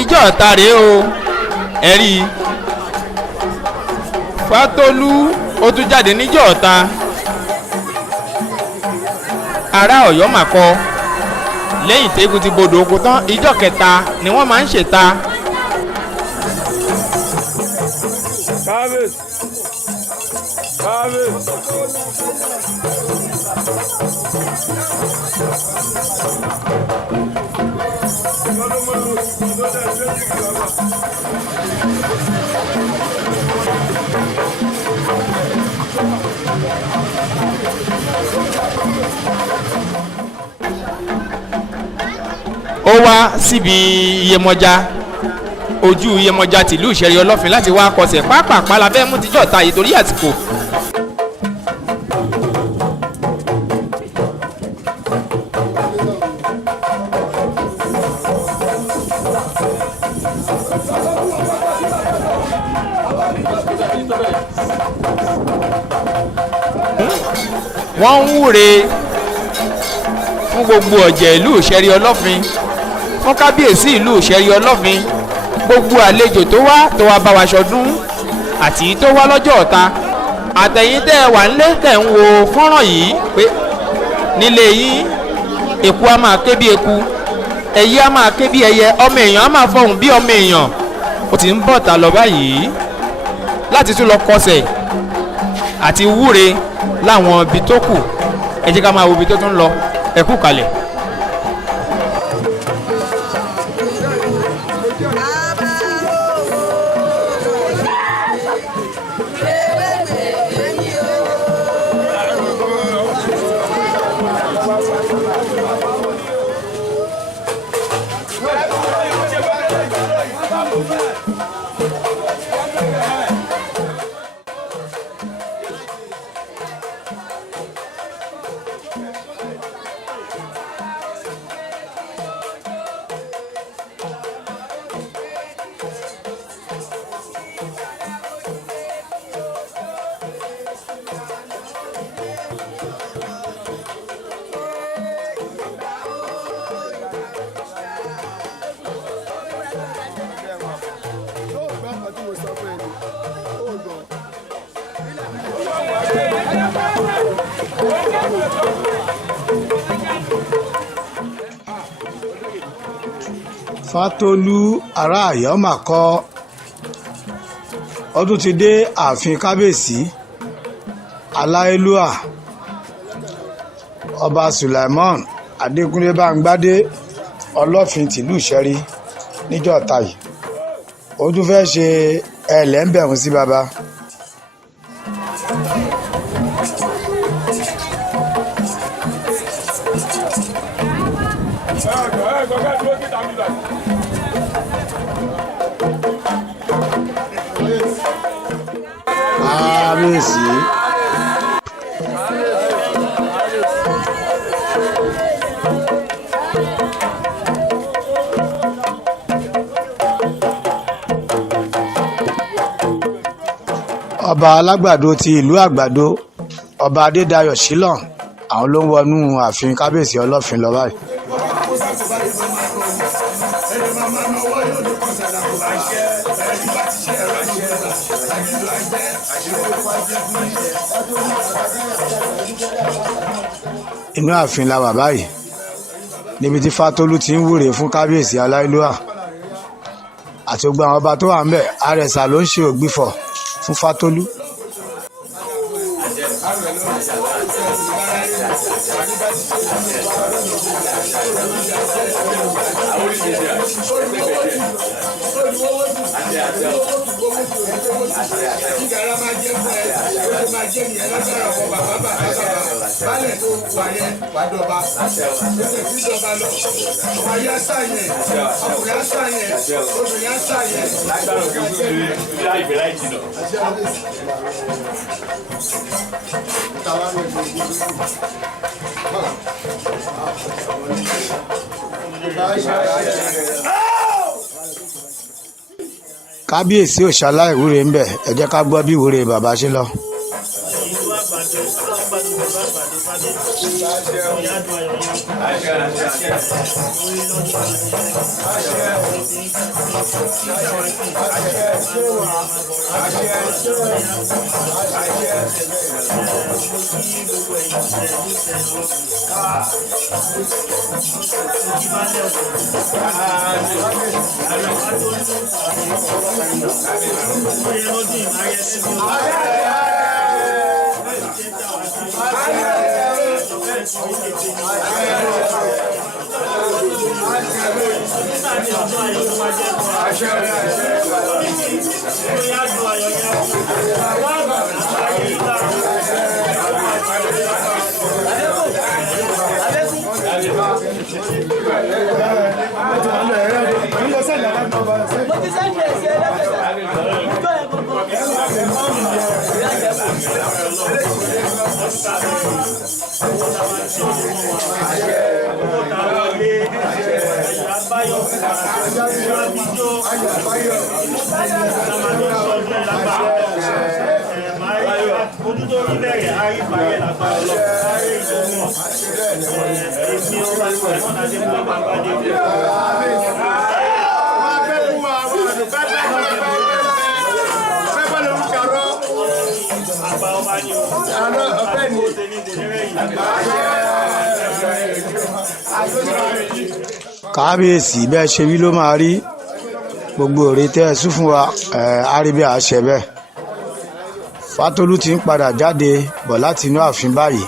ìjọ ọ̀tá rèé o ẹ̀rí Fátólú ó tún jáde níjọ ọ̀tá ará Ọ̀yọ́ mà kọ lẹ́yìn tẹ́gun ti bodò oko tán ìjọ kẹta ni wọ́n máa ń ṣèta. Ó wá síbi Iyemọja ojú Iyemọja tìlú Ìṣẹ̀rí Ọlọ́fin láti wá kọsẹ̀ pápápá lábẹ́ mú tíjọ́ ta yìí torí àsìkò. Wọ́n ń wúre fún gbogbo ọ̀jẹ̀ ìlú Ìṣẹ̀rí Ọlọ́fin fún kábíyèsí ìlú Ìṣẹ̀rí Ọlọ́fin gbogbo àlejò tó wá bá wa ṣọdún àti tó wá lọ́jọ́ ọ̀ta àtẹ̀yìn tẹ́ ẹ wà nílé tẹ̀ ń wo fọ́nrán yìí pé nílé yín eku á máa ké bí eku ẹyẹ á máa ké bí ẹyẹ ọmọ èèyàn á máa fọhùn bí ọmọ èèyàn ó ti ń bọ̀ ta lọ báyìí láti tún lọ kọsẹ̀ àti wúre láwọn ibi tó kù ẹ jẹ́ ká máa wo ibi tó tún lọ ẹ kú kalẹ̀. Fátólú ará Ọ̀yọ́ mà kọ ọdún ti dé ààfin kábíyèsí aláyélúwà ọba Sulaimon Adékúnlé Báńgbádé Ọlọ́fin tìlú Ìṣẹ̀rí níjọ́ ọ̀tá yìí ó tún fẹ́ ṣe ẹlẹ́ńbẹ̀rún sí baba. Kábíyèsí ọba alágbàdo ti ìlú àgbàdo ọba Adédayọ̀ Shílọ̀n àwọn ló ń wọnú ààfin kábíyèsí Ọlọ́fin lọ báyìí. Inú ààfin la wà báyìí níbi tí Fátólú ti ń wúre fún kábíyèsí aláìlúwà àti gbogbo àwọn ọba tó wà ń bẹ̀. Àrẹ̀sà ló ń ṣe ògbìfọ̀ fún Fátólú. Kábíyèsí ò ṣaláì wúre ń bẹ̀, ẹ jẹ́ ká gbọ́ bí ìwúre bàbá ṣe lọ. kábíyèsí bẹ́ẹ̀ ṣe wí ló máa rí gbogbo òrè tẹ́ ẹ sún fún wa àríbí àṣẹ bẹ́ẹ̀. Fátólú ti ń padà jáde bọ̀ láti inú ààfin báyìí.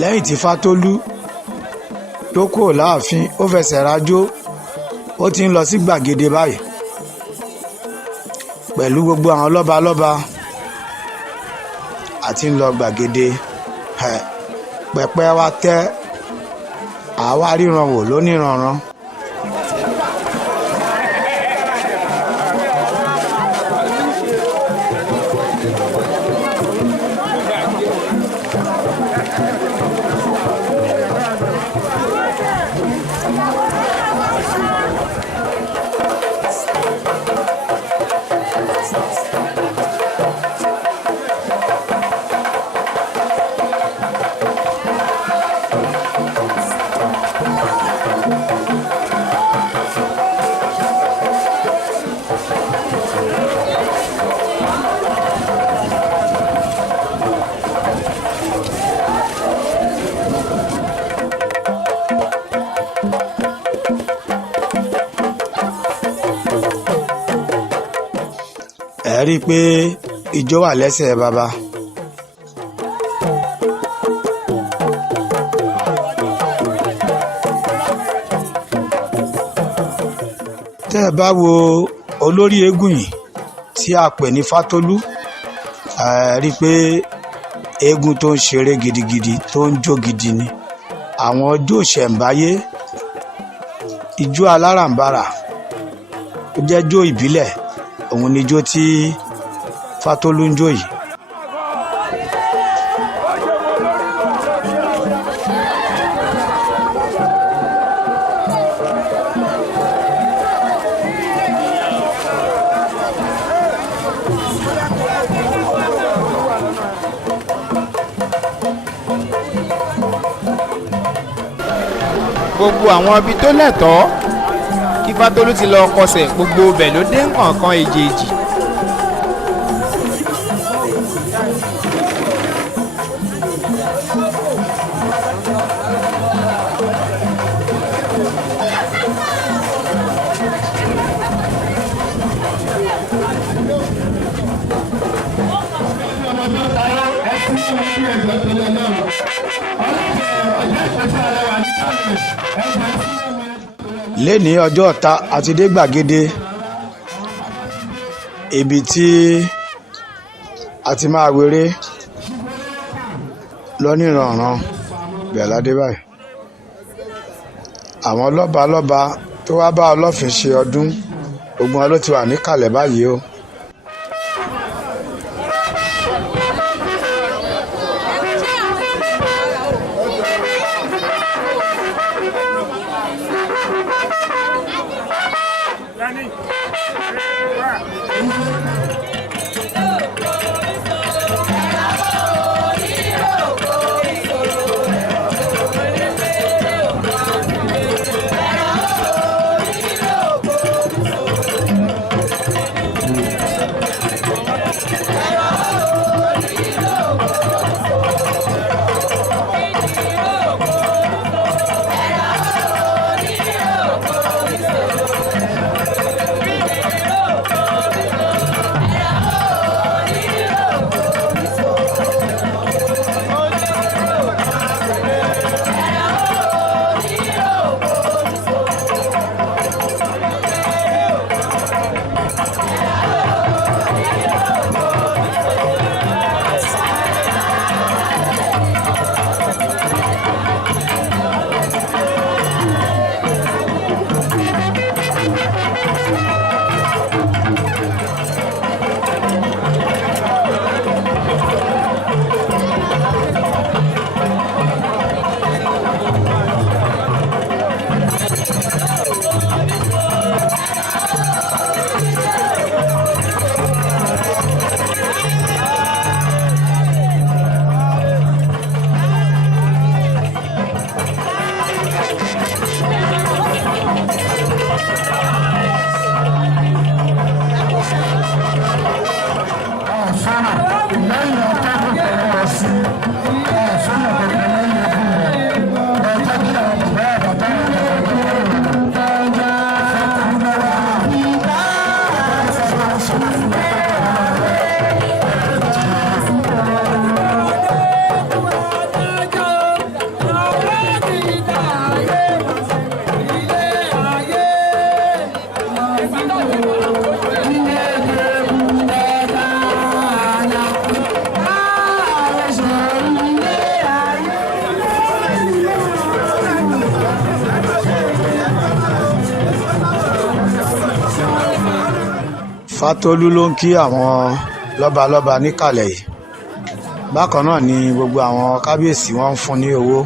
lẹ́yìn tí Fátólú tó kúrò láàfin ó fẹsẹ̀ rajó ó ti ń lọ sí gbàgede báyìí pẹ̀lú gbogbo àwọn lọ́balọ́ba àti ń lọ gbàgede pẹpẹ wa tẹ́ àwa ríran wò lóníranran. ẹ rí i pé ijó wà lẹ́sẹ̀ bàbá. tẹ́ ẹ bá wo olórí eégún yìí tí a pè ní Fátólú ẹ rí i pé eégún tó ń ṣeré gidigidi tó ń jó gidi ni. àwọn ọjọ́ ìṣẹ̀ǹbáyé ijó aláràǹbarà ó jẹ́ jó ìbílẹ̀ òun ni ijó tí Fátólú ń jó yìí. gbogbo àwọn ibi tó lẹ́tọ̀ọ́ kí Fátólú ti lọ kọsẹ̀ gbogbo ibẹ̀ ló dé nǹkan èjèèjì. lẹ́ni ọjọ́ ọ̀ta àti dé gbàgede ibi tí a ti máa wéré lọ́nìrànràn bẹ̀rẹ̀ ládé báyìí. àwọn lọ́balọ́ba tó wá bá Ọlọ́fin ṣe ọdún ogun wọn ló ti wà níkàlẹ̀ báyìí o. Fátólú ló ń kí àwọn lọ́balọ́ba níkàlẹ̀ yìí. Bákan náà ni gbogbo àwọn kábíyèsí wọn ń fún ní owó.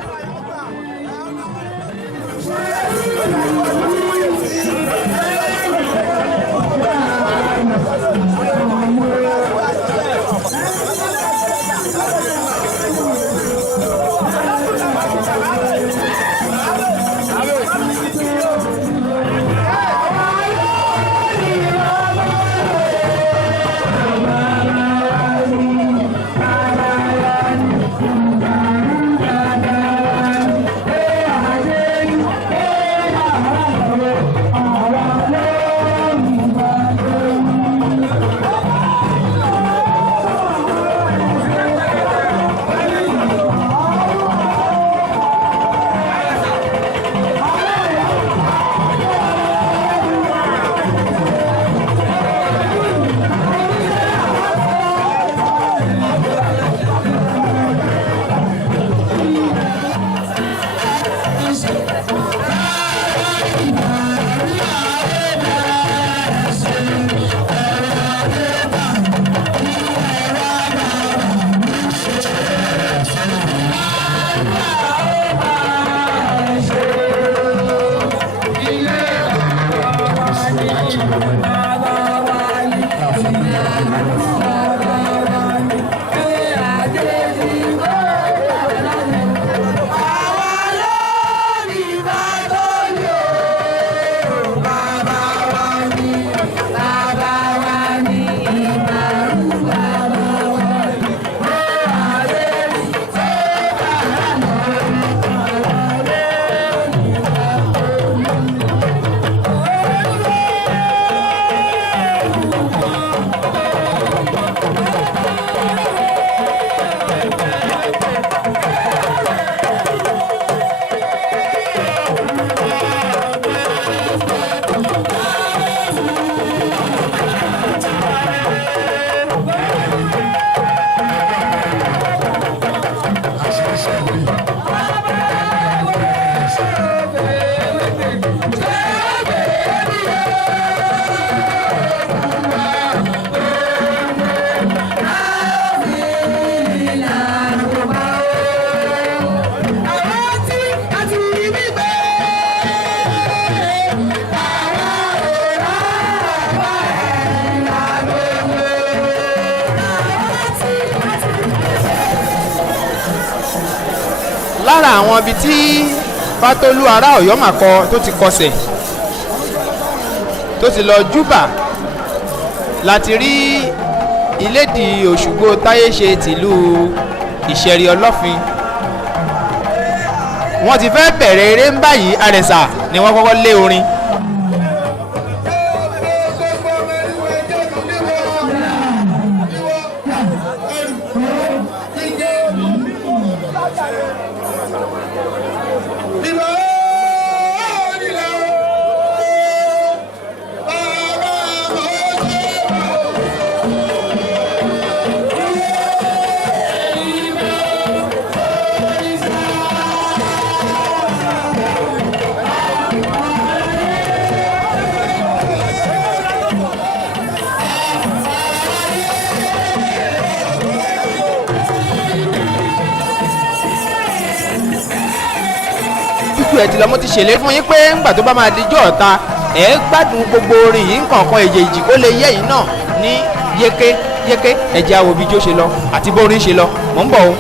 lára àwọn ibi tí Fátólú ará Ọ̀yọ́ màkọ tó ti kọsẹ̀ tó ti lọ júbà láti rí ilédìí Òṣùgbó Táyéṣe tìlú Ìṣẹ̀rí Ọlọ́fin. wọ́n ti fẹ́ bẹ̀rẹ̀ eré ń báyìí àrẹ̀sà ni wọ́n kọ́kọ́ lé orin. ẹ̀ ti lọ́mọ ti ṣèlérí fún yín pé ńgbà tó bá máa dijọ́ ọ̀ta ẹ̀ gbádùn gbogbo orin yìí nǹkan èjèèjì kó lè yẹ yín náà ní yéké ẹ̀jẹ̀ àwò bí jó ṣe lọ àti bórin ṣe lọ mò ń bọ̀ o.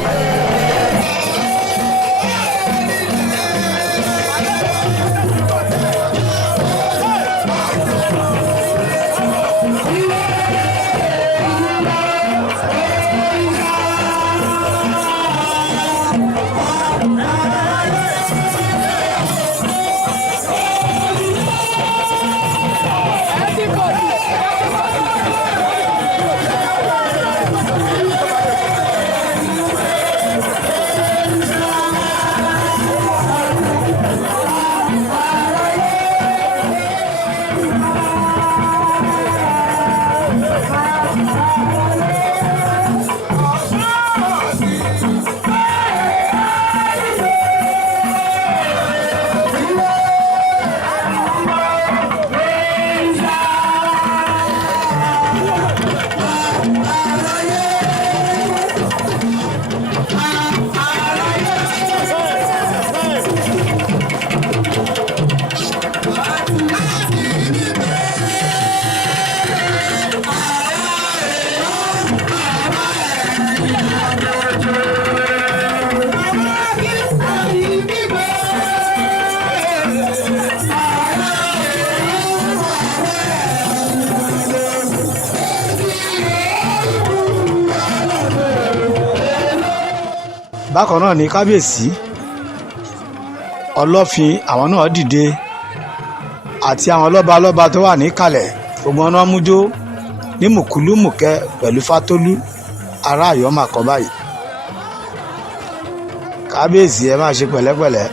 bákan náà ní kábíyèsí Ọlọ́fin àwọn náà dìde àti àwọn lọ́balọ́ba tó wà níkàlẹ̀ gbogbo ọ̀nà mújó ní mùkúlùmùkẹ́ pẹ̀lú Fátólú ará Ọ̀yọ́ màkọ báyìí. kábíyèsí ẹ máa ṣe pẹ̀lẹ́pẹ̀lẹ́.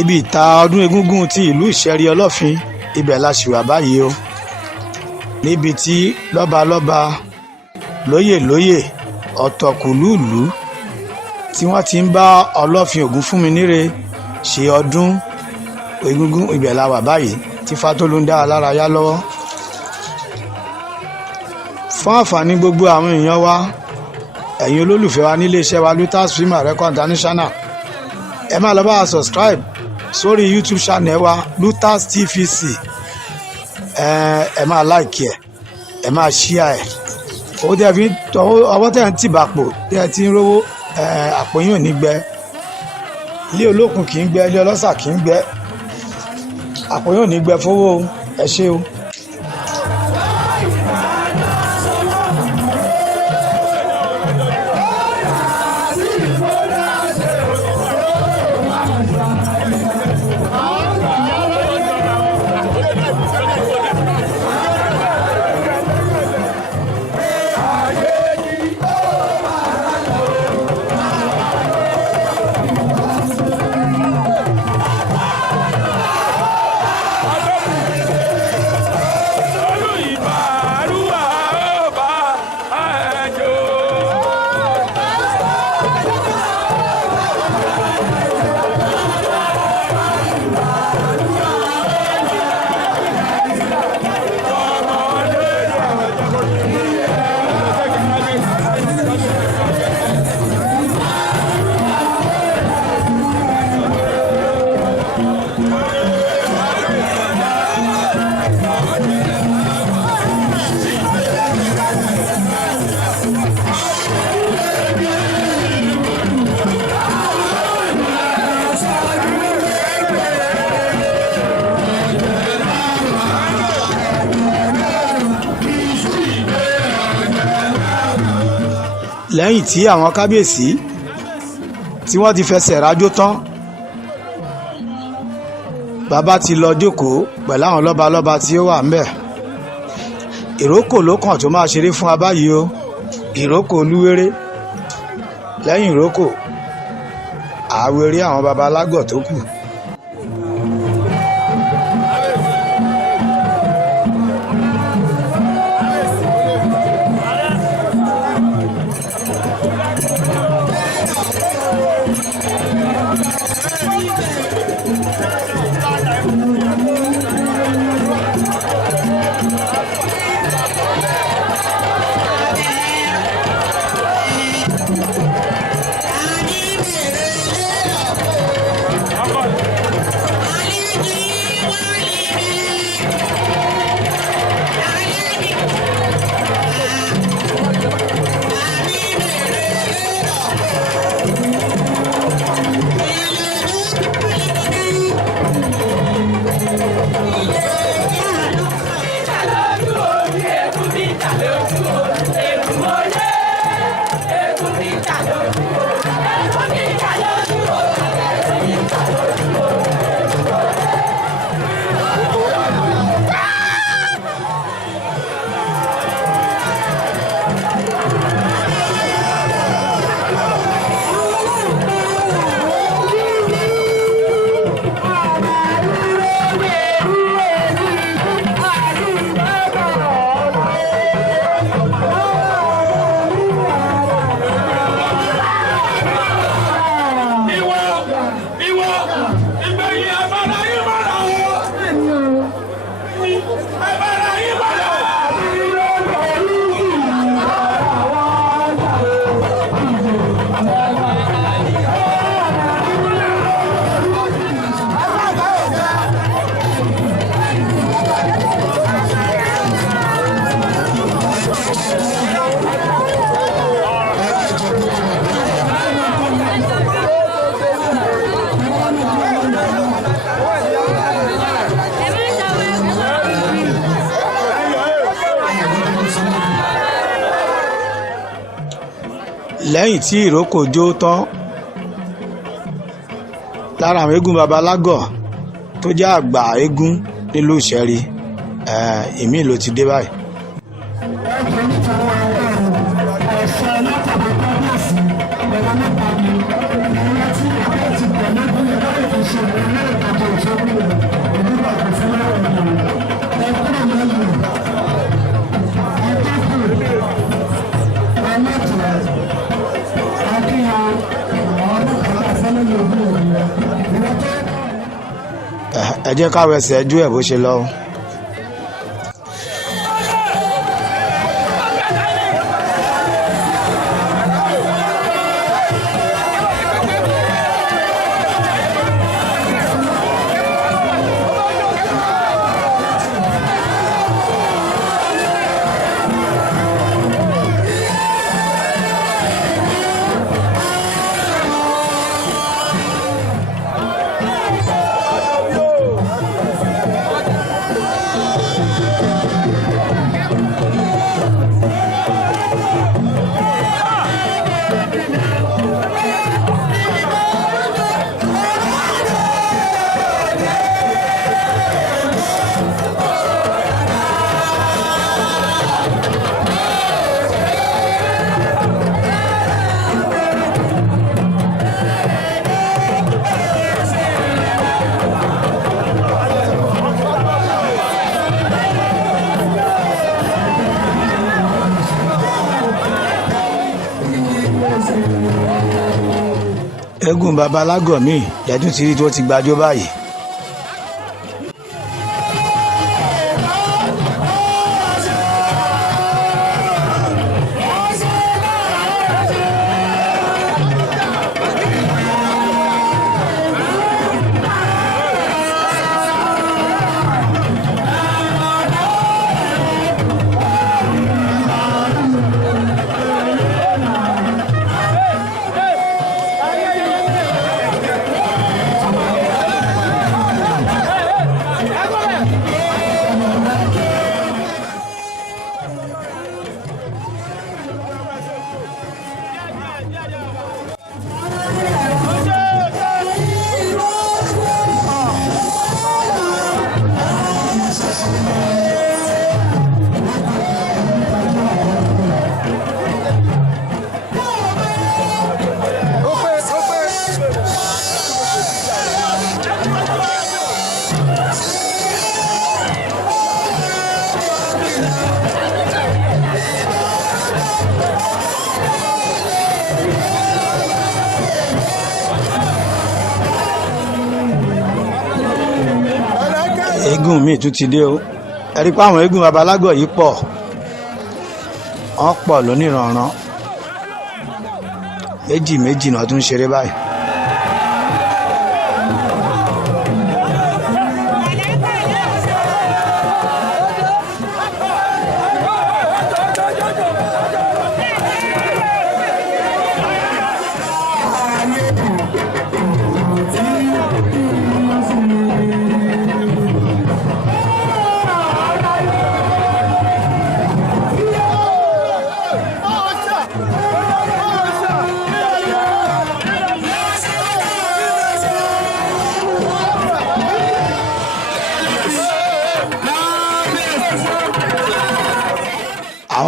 ibi ìta ọdún egúngún ti ìlú Ìṣẹ̀rí Ọlọ́fin ibẹ̀ la ṣì wà báyìí o níbi tí lọ́balọ́ba lóyè ọ̀tọ̀kùlúùlú tí wọ́n ti ń bá Ọlọ́fin Ògúnfúnminíre ṣe ọdún egúngún ibẹ̀ la wà báyìí tí Fátólú ń dá alára yá lọ́wọ́. fún àǹfààní gbogbo àwọn èèyàn wa ẹ̀yin olólùfẹ́ wa nílé iṣẹ́ wa Lutas Film and Record International ẹ máa lọ bá wa subscribe sórí YouTube channel wa Lutas TVC ẹ máa like ẹ máa share owó tí ẹ fi ọwọ́ tẹ̀ ń tìbàpò tí ẹ ti ń rówó àpò yín ò ní gbẹ ilé olókun kì í gbẹ ilé ọlọ́sà kì í gbẹ àpò yín ò ní gbẹ fowó ẹ ṣé o. lẹ́yìn tí àwọn kábíyèsí tí wọ́n ti fẹsẹ̀ rájò tán, bàbá ti lọ jókòó pẹ̀lú àwọn lọ́balọ́ba tí ó wà ńbẹ̀. ìrókò ló kàn tó máa ṣeré fún abáyé o, ìrókò olúwéré. lẹ́yìn ìrókò àwéré àwọn baba alágọ̀ tó kù. lẹ́yìn tí ìrókò jó tán, lára àwọn eégún baba alágọ̀ tó jẹ́ àgbà eégún nílùú Ìṣẹ́rí, ìmí ló ti dé báyìí. ẹ jẹ́ ká wẹsẹ̀ ẹjú ẹ̀ bó ṣe lọ. eégún baba alágọ̀ míì lẹ́dún tí rí tó ti gbàjọ báyìí. eégún míì tún ti dé o ẹ̀rí pé àwọn eégún babalágọ̀ yìí pọ̀ wọ́n pọ̀ lóníranran méjì méjì náà tún ṣeré báyìí.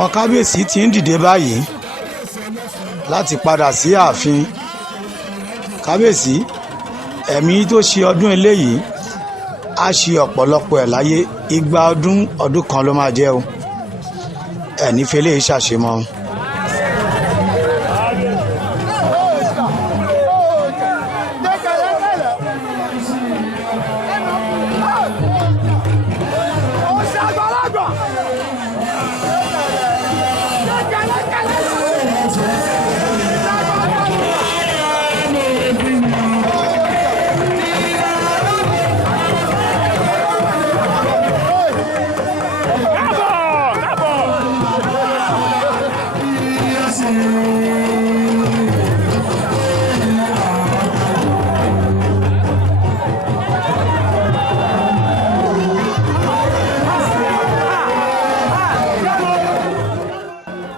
àwọn kábíyèsí ti ń dìde báyìí láti padà sí ààfin. kábíyèsí ẹ̀mí tó ṣe ọdún eléyìí á ṣe ọ̀pọ̀lọpọ̀ ẹ̀ láyé 200 ọdún kan ló máa jẹ́ o ẹ̀ní fẹlẹ́ ṣàṣemọ́.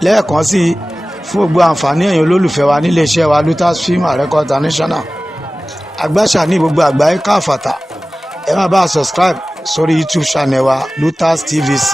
lẹ́ẹ̀kan sí fún gbogbo àǹfààní ẹ̀yin olólùfẹ́ wa nílé iṣẹ́ wa Lutas Film and Record International agbáṣà ní gbogbo àgbáyé káfàtà ẹ má bá a subscribe sórí YouTube channel wa Lutas TVC.